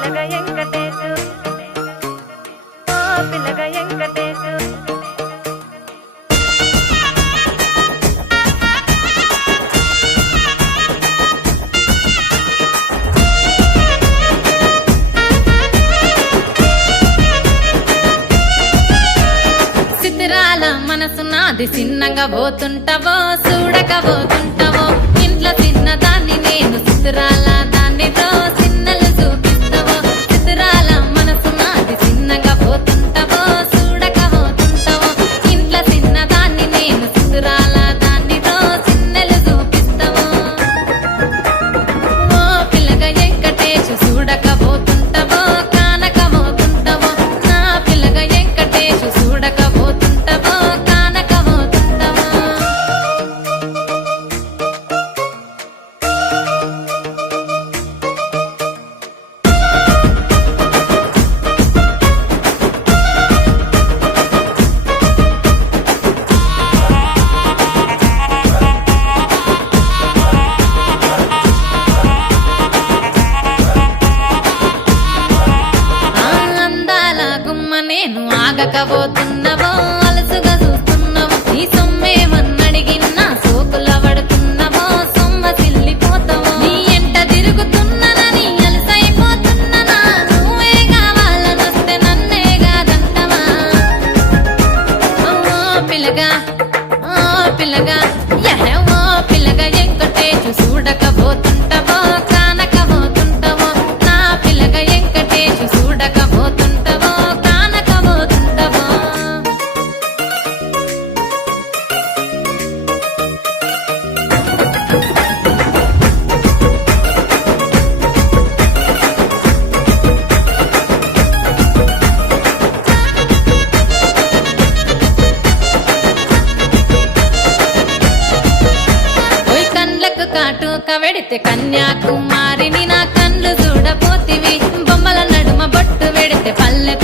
పిల్లగా వెంకటేశు ఓ పిల్లగా వెంకటేశు సిద్ధిరాల మనసు నాది చిన్నగా పోతుంటావో చూడక పోతుంటావో ఇంట్లో చిన్నదాన్ని నేను సిద్ధిరాల దాన్నితో చిన్నలు చూపిస్తావో సిద్ధిరాల మనసు నాది చిన్నగా పోతుంటావో చూడక పోతుంటావో ఇంట్లో చిన్నదాన్ని నేను సిద్ధిరాల దాన్నితో చిన్నలు చూపిస్తావో ఓ పిల్లగా వెంకటేశు చూడక పోతుంటావో కానక పోతుంటావో నా పిల్లగా వెంకటేశు చూడక పోతుంటావో కానక పోతుంటావో ఆ అందాల గుమ్మ నేను ఆగకపోతున్నావో అలసుగా చూస్తున్నావో నీ సొమ్మేమన్నడిగినా సోకుల పడుతున్నావో సొమ్మ సిల్లిపోతావో నీ ఎంట తిరుగుతున్నానని అలసైపోతున్నానా నువ్వే కావాలనొస్తే నన్నే కాదంటవా ఓ పిల్లగా ఓ పిల్లగా యహే ఓ పిల్లగా వెంకటేశు చూడకపోతుంటావో కానకపోతుంటావో నా పిల్లగా వెంకటేశు చూడకపోతుంటావో కానకపోతుంటావో ఓయ్ కండ్లకు కాటుక వెడితే కన్యాకుమారిని నా కండ్లు చూడపోతివి బొమ్మల నడుమ బొట్టు వెడితే పల్లె